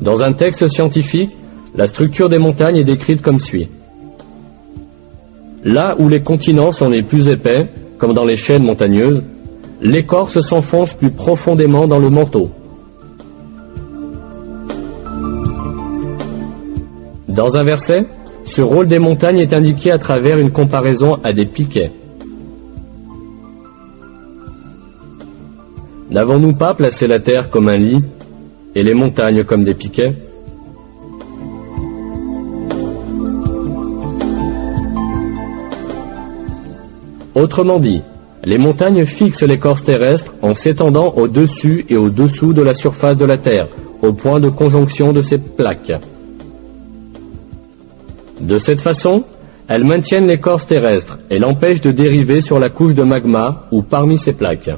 Dans un texte scientifique, la structure des montagnes est décrite comme suit. Là où les continents sont les plus épais, comme dans les chaînes montagneuses, l'écorce s'enfonce plus profondément dans le manteau. Dans un verset, ce rôle des montagnes est indiqué à travers une comparaison à des piquets. N'avons-nous pas placé la terre comme un lit et les montagnes comme des piquets? Autrement dit, les montagnes fixent l'écorce terrestre en s'étendant au-dessus et au-dessous de la surface de la Terre, au point de conjonction de ces plaques. De cette façon, elles maintiennent l'écorce terrestre et l'empêchent de dériver sur la couche de magma ou parmi ces plaques.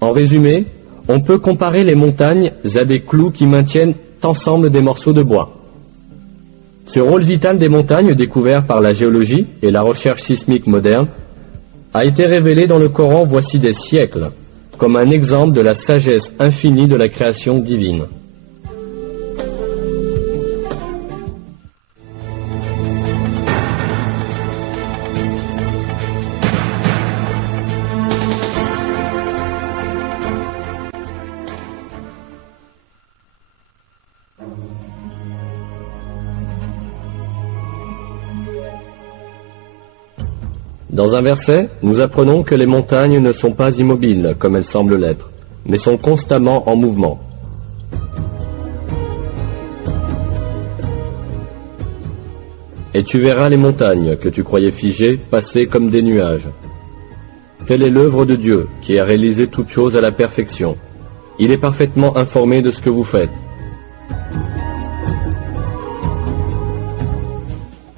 En résumé, on peut comparer les montagnes à des clous qui maintiennent ensemble des morceaux de bois. Ce rôle vital des montagnes, découvert par la géologie et la recherche sismique moderne, a été révélé dans le Coran voici des siècles, comme un exemple de la sagesse infinie de la création divine. Dans un verset, nous apprenons que les montagnes ne sont pas immobiles, comme elles semblent l'être, mais sont constamment en mouvement. Et tu verras les montagnes que tu croyais figées passer comme des nuages. Telle est l'œuvre de Dieu, qui a réalisé toutes choses à la perfection. Il est parfaitement informé de ce que vous faites.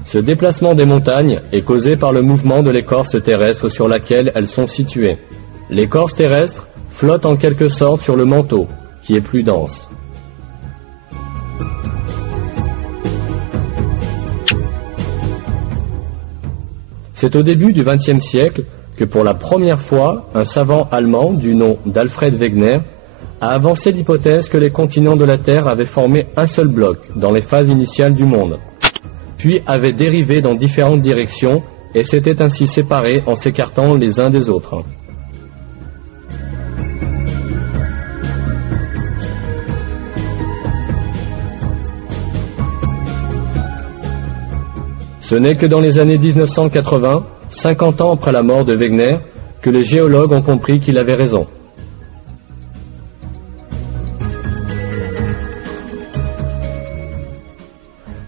Ce déplacement des montagnes est causé par le mouvement de l'écorce terrestre sur laquelle elles sont situées. L'écorce terrestre flotte en quelque sorte sur le manteau, qui est plus dense. C'est au début du XXe siècle que pour la première fois, un savant allemand du nom d'Alfred Wegener a avancé l'hypothèse que les continents de la Terre avaient formé un seul bloc dans les phases initiales du monde, puis avaient dérivé dans différentes directions et s'étaient ainsi séparés en s'écartant les uns des autres. Ce n'est que dans les années 1980, 50 ans après la mort de Wegener, que les géologues ont compris qu'il avait raison.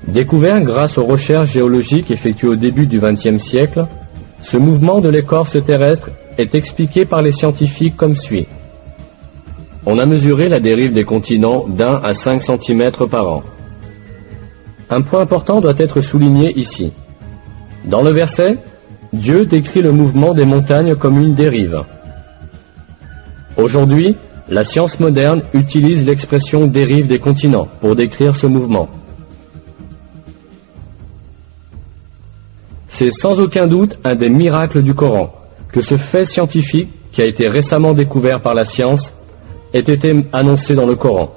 Découvert grâce aux recherches géologiques effectuées au début du XXe siècle, ce mouvement de l'écorce terrestre est expliqué par les scientifiques comme suit. On a mesuré la dérive des continents d'1 à 5 cm par an. Un point important doit être souligné ici. Dans le verset, Dieu décrit le mouvement des montagnes comme une dérive. Aujourd'hui, la science moderne utilise l'expression dérive des continents pour décrire ce mouvement. C'est sans aucun doute un des miracles du Coran que ce fait scientifique, qui a été récemment découvert par la science, ait été annoncé dans le Coran.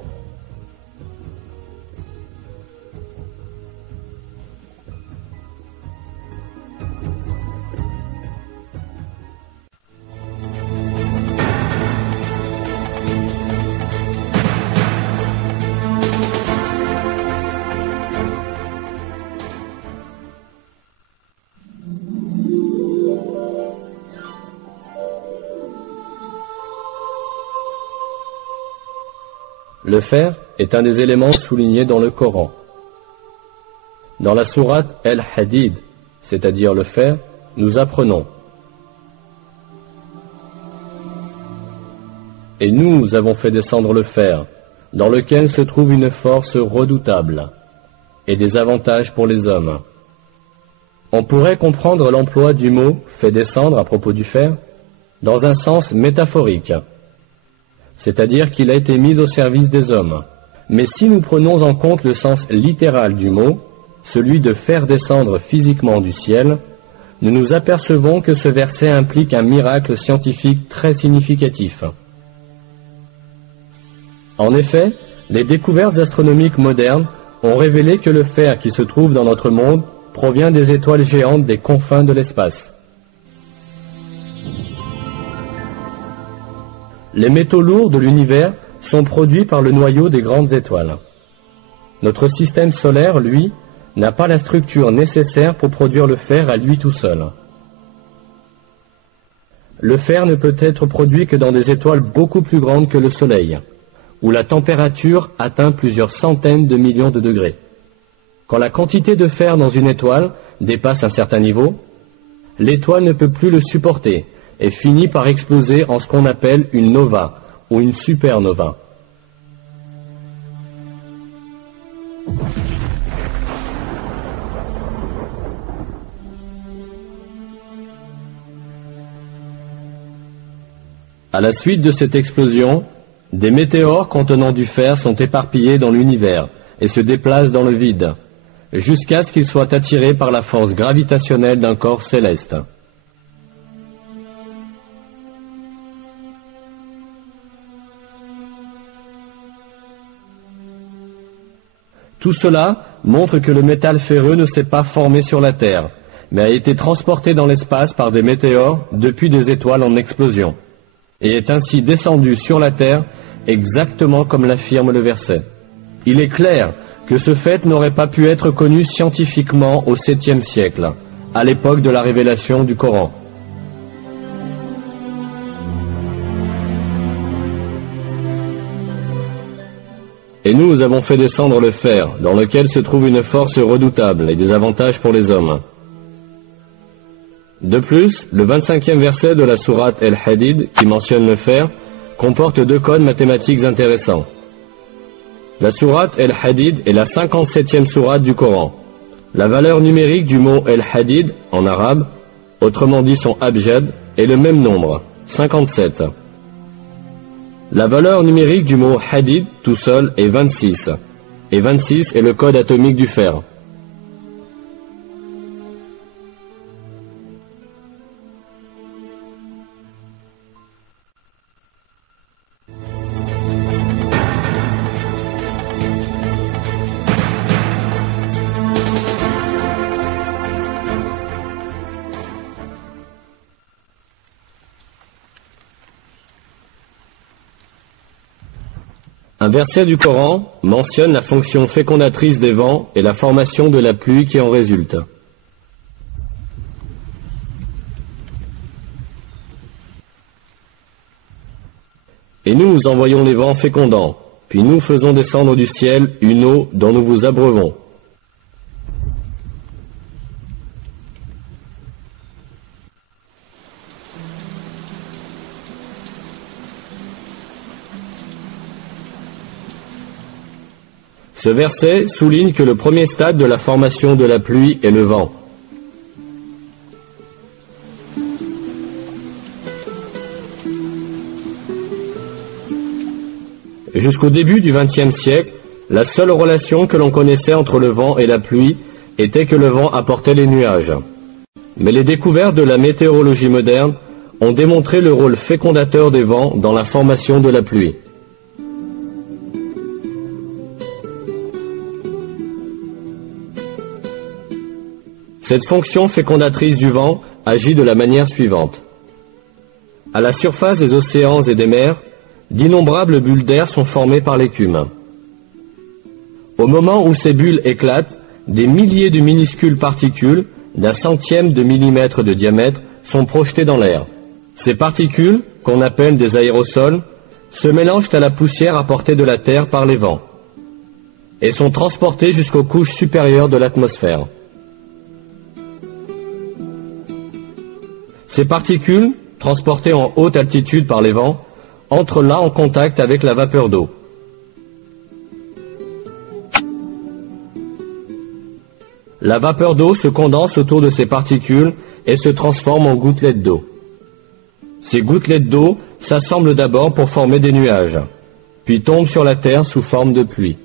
Le fer est un des éléments soulignés dans le Coran. Dans la sourate El-Hadid, c'est-à-dire le fer, nous apprenons: Et nous avons fait descendre le fer, dans lequel se trouve une force redoutable, et des avantages pour les hommes. On pourrait comprendre l'emploi du mot « fait descendre » à propos du fer dans un sens métaphorique, c'est-à-dire qu'il a été mis au service des hommes. Mais si nous prenons en compte le sens littéral du mot, celui de faire descendre physiquement du ciel, nous nous apercevons que ce verset implique un miracle scientifique très significatif. En effet, les découvertes astronomiques modernes ont révélé que le fer qui se trouve dans notre monde provient des étoiles géantes des confins de l'espace. Les métaux lourds de l'univers sont produits par le noyau des grandes étoiles. Notre système solaire, lui, n'a pas la structure nécessaire pour produire le fer à lui tout seul. Le fer ne peut être produit que dans des étoiles beaucoup plus grandes que le Soleil, où la température atteint plusieurs centaines de millions de degrés. Quand la quantité de fer dans une étoile dépasse un certain niveau, l'étoile ne peut plus le supporter et finit par exploser en ce qu'on appelle une nova ou une supernova. À la suite de cette explosion, des météores contenant du fer sont éparpillés dans l'univers et se déplacent dans le vide, jusqu'à ce qu'ils soient attirés par la force gravitationnelle d'un corps céleste. Tout cela montre que le métal ferreux ne s'est pas formé sur la Terre, mais a été transporté dans l'espace par des météores depuis des étoiles en explosion, et est ainsi descendu sur la Terre exactement comme l'affirme le verset. Il est clair que ce fait n'aurait pas pu être connu scientifiquement au 7e siècle, à l'époque de la révélation du Coran. Et nous avons fait descendre le fer, dans lequel se trouve une force redoutable et des avantages pour les hommes. De plus, le 25e verset de la sourate El-Hadid, qui mentionne le fer, comporte deux codes mathématiques intéressants. La sourate El-Hadid est la 57e sourate du Coran. La valeur numérique du mot El-Hadid, en arabe, autrement dit son abjad, est le même nombre, 57. La valeur numérique du mot Hadid, tout seul, est 26. Et 26 est le code atomique du fer. Un verset du Coran mentionne la fonction fécondatrice des vents et la formation de la pluie qui en résulte. Et nous envoyons les vents fécondants, puis nous faisons descendre du ciel une eau dont nous vous abreuvons. Ce verset souligne que le premier stade de la formation de la pluie est le vent. Jusqu'au début du XXe siècle, la seule relation que l'on connaissait entre le vent et la pluie était que le vent apportait les nuages. Mais les découvertes de la météorologie moderne ont démontré le rôle fécondateur des vents dans la formation de la pluie. Cette fonction fécondatrice du vent agit de la manière suivante. À la surface des océans et des mers, d'innombrables bulles d'air sont formées par l'écume. Au moment où ces bulles éclatent, des milliers de minuscules particules, d'un centième de millimètre de diamètre, sont projetées dans l'air. Ces particules, qu'on appelle des aérosols, se mélangent à la poussière apportée de la Terre par les vents et sont transportées jusqu'aux couches supérieures de l'atmosphère. Ces particules, transportées en haute altitude par les vents, entrent là en contact avec la vapeur d'eau. La vapeur d'eau se condense autour de ces particules et se transforme en gouttelettes d'eau. Ces gouttelettes d'eau s'assemblent d'abord pour former des nuages, puis tombent sur la terre sous forme de pluie.